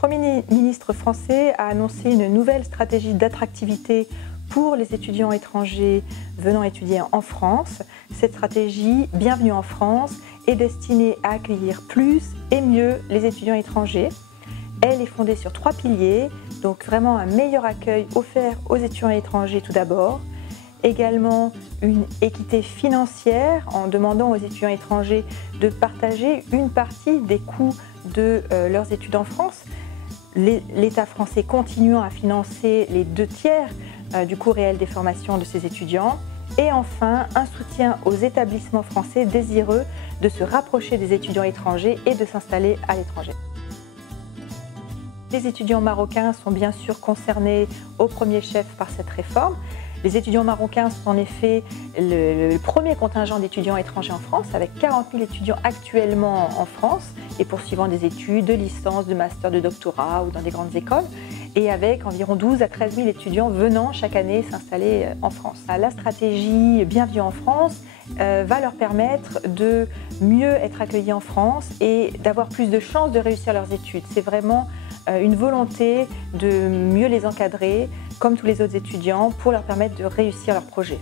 Premier ministre français a annoncé une nouvelle stratégie d'attractivité pour les étudiants étrangers venant étudier en France. Cette stratégie, Bienvenue en France, est destinée à accueillir plus et mieux les étudiants étrangers. Elle est fondée sur 3 piliers, donc vraiment un meilleur accueil offert aux étudiants étrangers tout d'abord, également une équité financière en demandant aux étudiants étrangers de partager une partie des coûts de leurs études en France, l'État français continuant à financer les 2/3 du coût réel des formations de ses étudiants, et enfin un soutien aux établissements français désireux de se rapprocher des étudiants étrangers et de s'installer à l'étranger. Les étudiants marocains sont bien sûr concernés au premier chef par cette réforme. Les étudiants marocains sont en effet le premier contingent d'étudiants étrangers en France, avec 40 000 étudiants actuellement en France et poursuivant des études de licence, de master, de doctorat ou dans des grandes écoles, et avec environ 12 à 13 000 étudiants venant chaque année s'installer en France. La stratégie Bienvenue en France va leur permettre de mieux être accueillis en France et d'avoir plus de chances de réussir leurs études. C'est vraiment une volonté de mieux les encadrer, comme tous les autres étudiants, pour leur permettre de réussir leur projet.